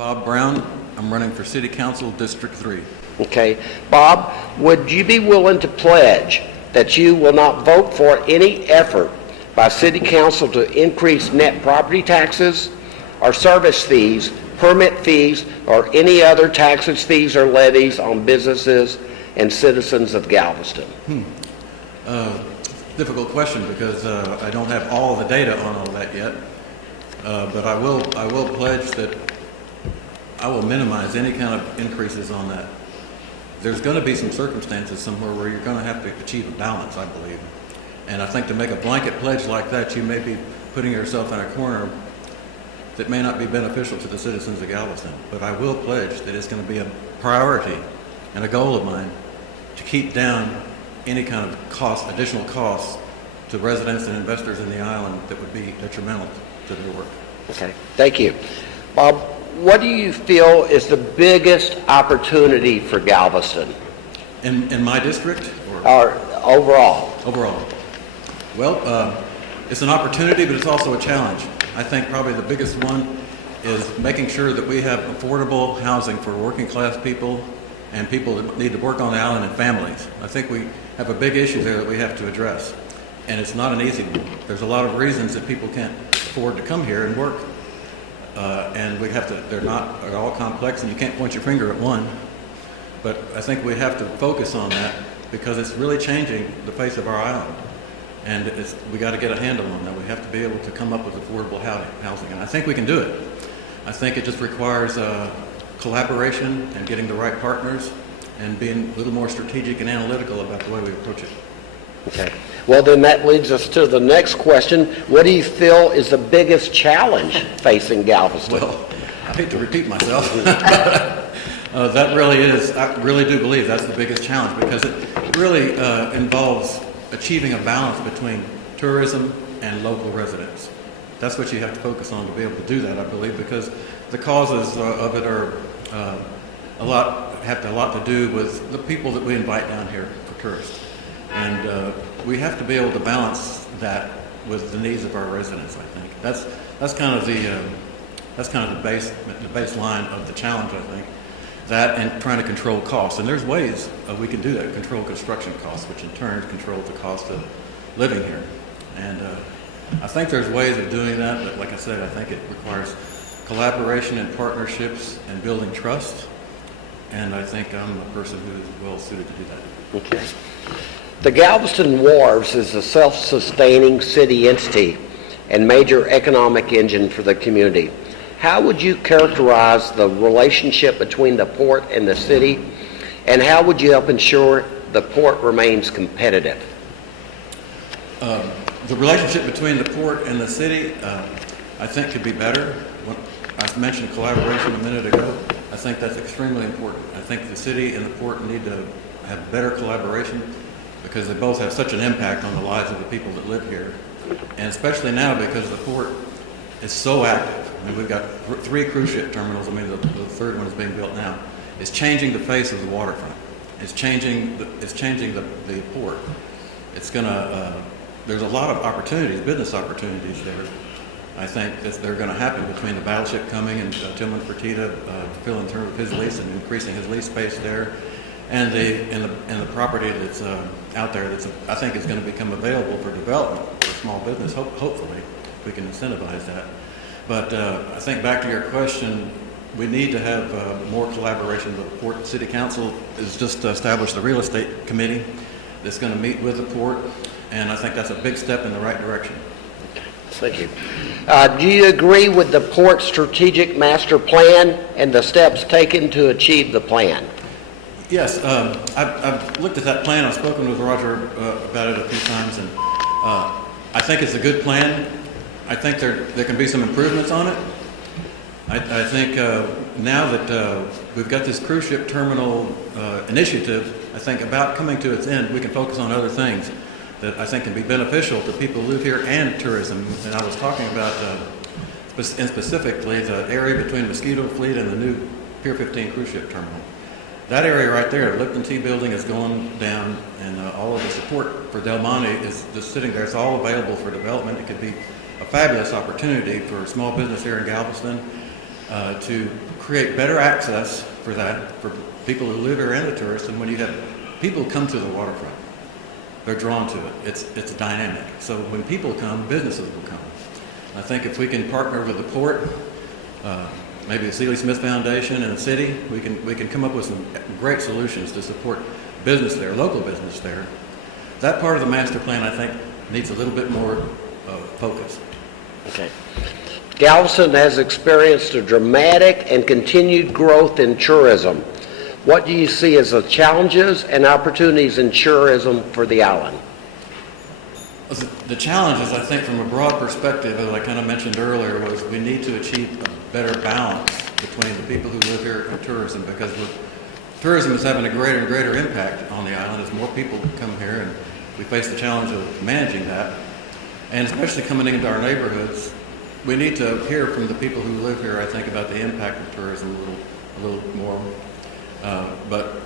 Bob Brown. I'm running for City Council District 3. Okay. Bob, would you be willing to pledge that you will not vote for any effort by City Council to increase net property taxes or service fees, permit fees, or any other taxes, fees, or levies on businesses and citizens of Galveston? Difficult question because I don't have all the data on all that yet. But I will pledge that I will minimize any kind of increases on that. There's going to be some circumstances somewhere where you're going to have to achieve a balance, I believe. And I think to make a blanket pledge like that, you may be putting yourself in a corner that may not be beneficial to the citizens of Galveston. But I will pledge that it's going to be a priority and a goal of mine to keep down any kind of additional costs to residents and investors in the island that would be detrimental to their work. Okay, thank you. Bob, what do you feel is the biggest opportunity for Galveston? In my district? Or overall? Overall. Well, it's an opportunity, but it's also a challenge. I think probably the biggest one is making sure that we have affordable housing for working class people and people that need to work on the island and families. I think we have a big issue there that we have to address. And it's not an easy one. There's a lot of reasons that people can't afford to come here and work. And they're not at all complex, and you can't point your finger at one. But I think we have to focus on that because it's really changing the face of our island. And we got to get a handle on that. We have to be able to come up with affordable housing. And I think we can do it. I think it just requires collaboration and getting the right partners and being a little more strategic and analytical about the way we approach it. Okay. Well, then that leads us to the next question. What do you feel is the biggest challenge facing Galveston? Well, I hate to repeat myself. That really is, I really do believe that's the biggest challenge because it really involves achieving a balance between tourism and local residents. That's what you have to focus on to be able to do that, I believe, because the causes of it are have a lot to do with the people that we invite down here for tourists. And we have to be able to balance that with the needs of our residents, I think. That's kind of the baseline of the challenge, I think. That and trying to control costs. And there's ways we can do that, control construction costs, which in turn control the cost of living here. And I think there's ways of doing that, but like I said, I think it requires collaboration and partnerships and building trust. And I think I'm a person who is well suited to do that. Okay. The Galveston Wharves is a self-sustaining city entity and major economic engine for the community. How would you characterize the relationship between the port and the city, and how would you help ensure the port remains competitive? The relationship between the port and the city, I think, could be better. I mentioned collaboration a minute ago. I think that's extremely important. I think the city and the port need to have better collaboration because they both have such an impact on the lives of the people that live here. And especially now because the port is so active. I mean, we've got 3 cruise ship terminals. I mean, the third one is being built now. It's changing the face of the waterfront. It's changing the port. It's gonna, there's a lot of opportunities, business opportunities there. I think that they're going to happen between the battleship coming and Tillman Fertitta fulfilling the term of his lease and increasing his lease space there, and the property that's out there that's I think is going to become available for development for small business. Hopefully, if we can incentivize that. But I think back to your question, we need to have more collaboration with the port. City Council has just established the real estate committee that's going to meet with the port, and I think that's a big step in the right direction. Thank you. Do you agree with the Port Strategic Master Plan and the steps taken to achieve the plan? Yes, I've looked at that plan. I've spoken with Roger about it a few times, and I think it's a good plan. I think there can be some improvements on it. I think now that we've got this cruise ship terminal initiative, I think about coming to its end, we can focus on other things that I think can be beneficial to people who live here and tourism. And I was talking about, specifically, the area between Mosquito Fleet and the new Pier 15 cruise ship terminal. That area right there, Lipton Tea Building is going down, and all of the support for Del Monte is just sitting there. It's all available for development. It could be a fabulous opportunity for small business here in Galveston. to create better access for that, for people who live here and the tourists. And when you have people come to the waterfront, they're drawn to it. It's dynamic. So when people come, businesses will come. I think if we can partner with the port, maybe the Sealy Smith Foundation and the city, we can come up with some great solutions to support business there, local business there. That part of the master plan, I think, needs a little bit more focus. Okay. Galveston has experienced a dramatic and continued growth in tourism. What do you see as the challenges and opportunities in tourism for the island? The challenges, I think, from a broad perspective, as I kind of mentioned earlier, was we need to achieve a better balance between the people who live here and tourism, because tourism is having a greater and greater impact on the island as more people come here, and we face the challenge of managing that. And especially coming into our neighborhoods, we need to hear from the people who live here, I think, about the impact of tourism a little more. But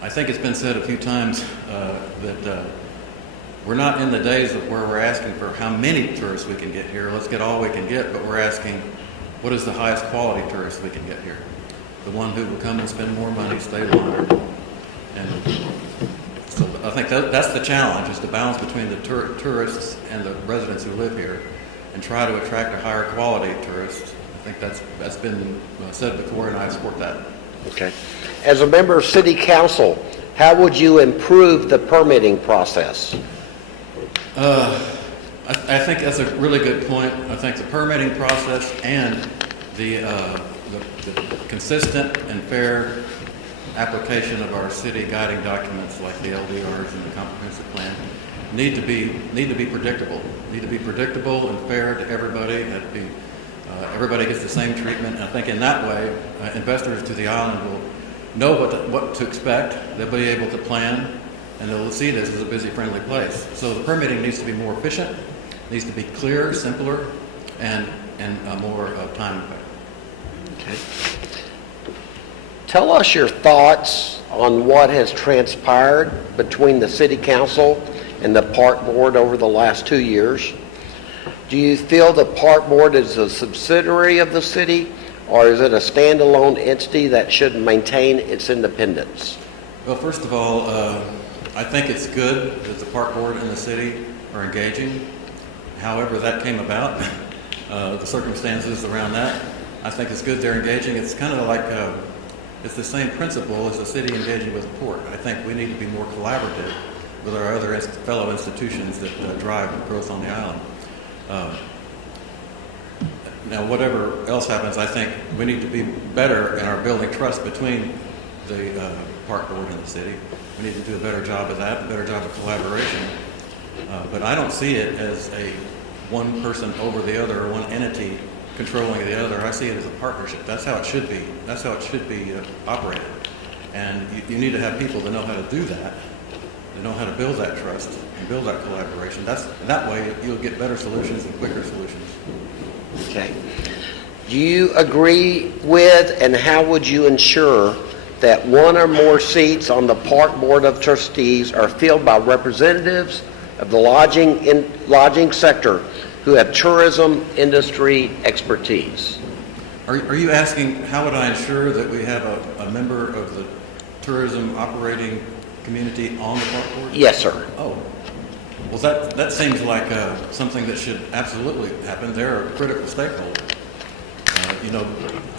I think it's been said a few times that we're not in the days of where we're asking for how many tourists we can get here. Let's get all we can get, but we're asking what is the highest quality tourist we can get here? The one who will come and spend more money, stay longer. And so I think that's the challenge, is the balance between the tourists and the residents who live here, and try to attract a higher quality tourist. I think that's been said before, and I support that. Okay. As a member of City Council, how would you improve the permitting process? I think that's a really good point. I think the permitting process and the consistent and fair application of our city guiding documents like the LDRs and the comprehensive plan need to be predictable. Need to be predictable and fair to everybody. Everybody gets the same treatment. And I think in that way, investors to the island will know what to expect. They'll be able to plan, and they'll see this as a busy, friendly place. So the permitting needs to be more efficient, needs to be clearer, simpler, and more time effective. Okay. Tell us your thoughts on what has transpired between the City Council and the Park Board over the last 2 years. Do you feel the Park Board is a subsidiary of the city, or is it a standalone entity that should maintain its independence? Well, first of all, I think it's good that the Park Board and the city are engaging. However that came about, the circumstances around that, I think it's good they're engaging. It's kind of like, it's the same principle as the city engaging with the port. I think we need to be more collaborative with our other fellow institutions that drive growth on the island. Now, whatever else happens, I think we need to be better in our building trust between the Park Board and the city. We need to do a better job of that, a better job of collaboration. But I don't see it as a one person over the other or one entity controlling the other. I see it as a partnership. That's how it should be. That's how it should be operated. And you need to have people that know how to do that, that know how to build that trust and build that collaboration. That way you'll get better solutions and quicker solutions. Okay. Do you agree with, and how would you ensure that one or more seats on the Park Board of Trustees are filled by representatives of the lodging sector who have tourism industry expertise? Are you asking how would I ensure that we have a member of the tourism operating community on the Park Board? Yes, sir. Oh, well, that seems like something that should absolutely happen. They're a critical stakeholder.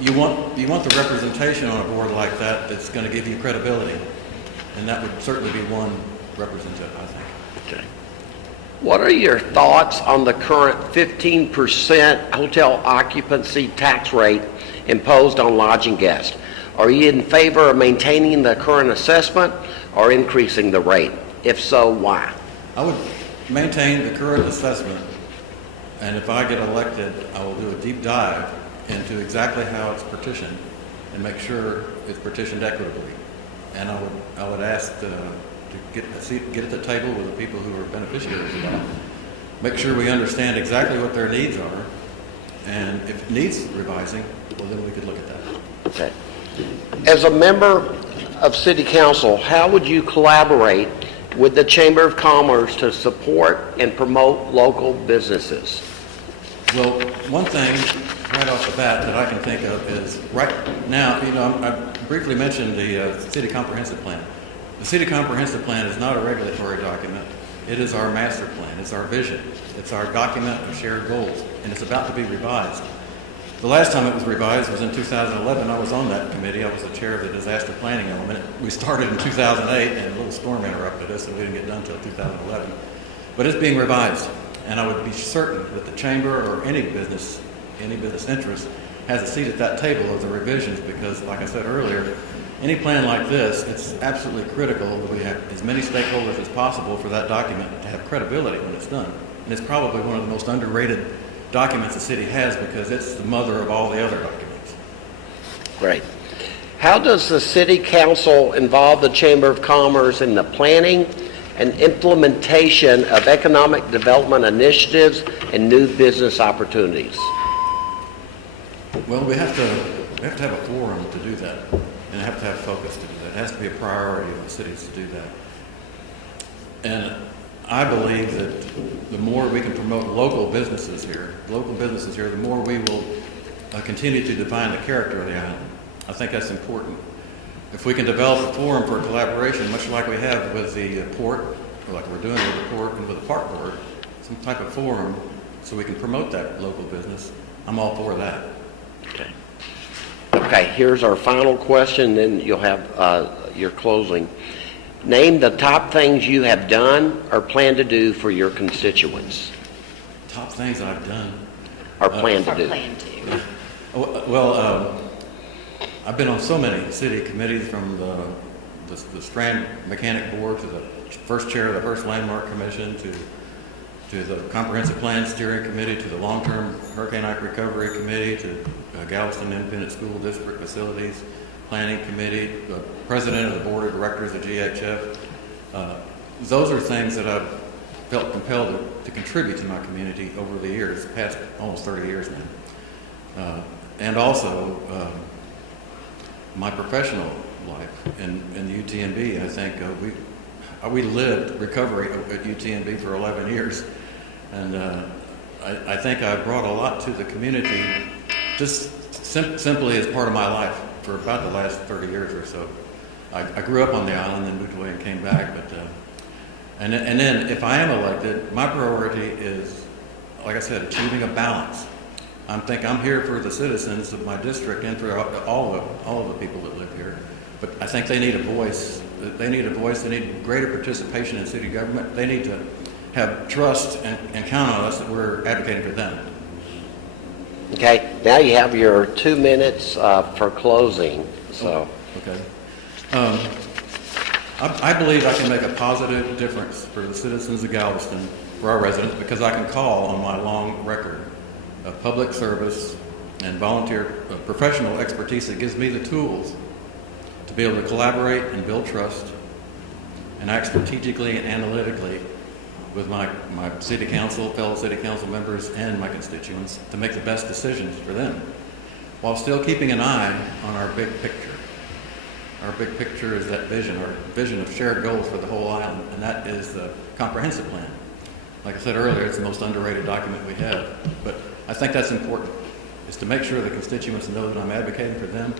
You want the representation on a board like that that's going to give you credibility, and that would certainly be one representative, I think. Okay. What are your thoughts on the current 15% hotel occupancy tax rate imposed on lodging guests? Are you in favor of maintaining the current assessment or increasing the rate? If so, why? I would maintain the current assessment, and if I get elected, I will do a deep dive into exactly how it's partitioned and make sure it's partitioned equitably. And I would ask to get at the table with the people who are beneficiaries of that. Make sure we understand exactly what their needs are, and if it needs revising, well, then we could look at that. Okay. As a member of City Council, how would you collaborate with the Chamber of Commerce to support and promote local businesses? Well, one thing right off the bat that I can think of is right now, I briefly mentioned the city comprehensive plan. The city comprehensive plan is not a regulatory document. It is our master plan. It's our vision. It's our document of shared goals, and it's about to be revised. The last time it was revised was in 2011. I was on that committee. I was the chair of the disaster planning element. We started in 2008, and a little storm interrupted us, and we didn't get done until 2011. But it's being revised, and I would be certain that the chamber or any business interest has a seat at that table of the revisions, because, like I said earlier, any plan like this, it's absolutely critical that we have as many stakeholders as possible for that document to have credibility when it's done. And it's probably one of the most underrated documents the city has, because it's the mother of all the other documents. Great. How does the city council involve the Chamber of Commerce in the planning and implementation of economic development initiatives and new business opportunities? Well, we have to have a forum to do that, and have to have focus to do that. It has to be a priority of the cities to do that. And I believe that the more we can promote local businesses here, the more we will continue to define the character of the island. I think that's important. If we can develop a forum for collaboration, much like we have with the port, or like we're doing with the port and with the park board, some type of forum so we can promote that local business, I'm all for that. Okay. Okay, here's our final question, then you'll have your closing. Name the top things you have done or plan to do for your constituents. Top things I've done. Or plan to Or do. plan to. Well, I've been on so many city committees, from the Strand Mechanic Board to the first chair of the First Landmark Commission to the Comprehensive Plan Steering Committee to the Long-Term Hurricane Recovery Committee to Galveston Independent School District Facilities Planning Committee, the president of the Board of Directors of GHF. Those are things that I've felt compelled to contribute to my community over the years, past almost 30 years now. And also my professional life in the UTMB. I think we lived recovery at UTMB for 11 years. And I think I brought a lot to the community just simply as part of my life for about the last 30 years or so. I grew up on the island and moved away and came back. And then if I am elected, my priority is, like I said, achieving a balance. I'm here for the citizens of my district and for all of the people that live here. But I think they need a voice. They need greater participation in city government. They need to have trust and count on us that we're advocating for them. Okay, now you have your 2 minutes for closing. So. Okay. I believe I can make a positive difference for the citizens of Galveston, for our residents, because I can call on my long record of public service and volunteer professional expertise that gives me the tools to be able to collaborate and build trust and act strategically and analytically with my city council, fellow city council members, and my constituents to make the best decisions for them, while still keeping an eye on our big picture. Our big picture is that vision, our vision of shared goals for the whole island, and that is the comprehensive plan. Like I said earlier, it's the most underrated document we have, but I think that's important, is to make sure the constituents know that I'm advocating for them,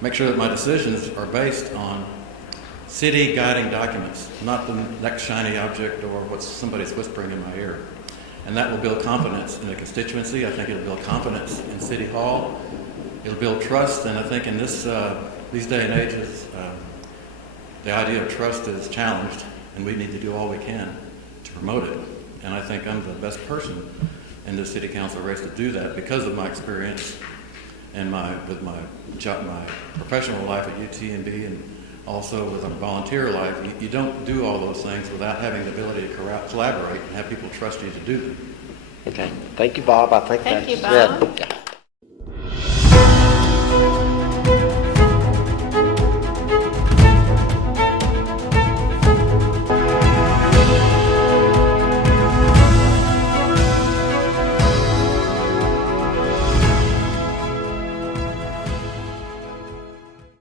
make sure that my decisions are based on city guiding documents, not the next shiny object or what somebody's whispering in my ear. And that will build confidence in the constituency. I think it'll build confidence in City Hall. It'll build trust, and I think in these day and ages, the idea of trust is challenged, and we need to do all we can to promote it. And I think I'm the best person in the city council race to do that because of my experience and with my professional life at UTMB, and also with a volunteer life. You don't do all those things without having the ability to collaborate and have people trust you to do them. Okay. Thank you, Bob. I think Thank you, that's Bob. it.